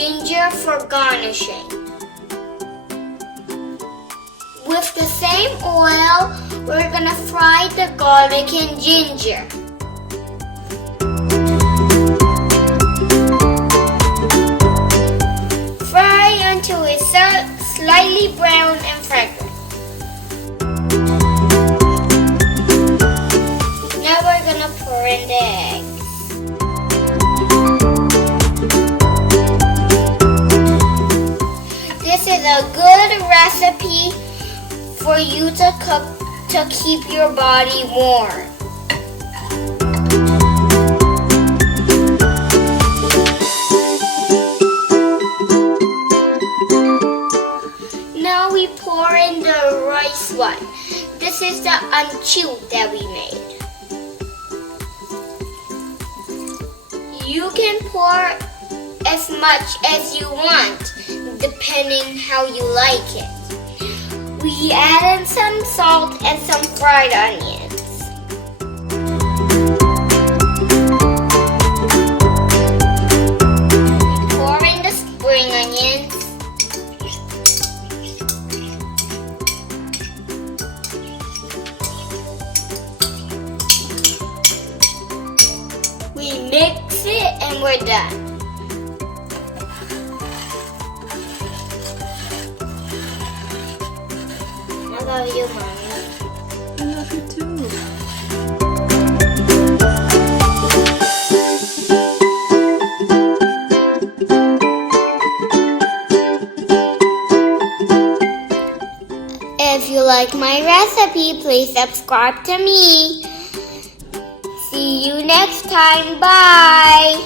ginger for garnishing. With the same oil, we're gonna fry the garlic and ginger. Fry until it's slightly brown and fragrant. Now we're gonna pour in the eggs. This is a good recipe for you to cook to keep your body warm. Now we pour in the rice one. This is the unchewed that we made. You can pour as much as you want, depending how you like it. We add in some salt and some fried onions. Pour in the spring onions. We mix it and we're done. I love you, Mommy. I love you too. If you like my recipe, please subscribe to me. See you next time. Bye.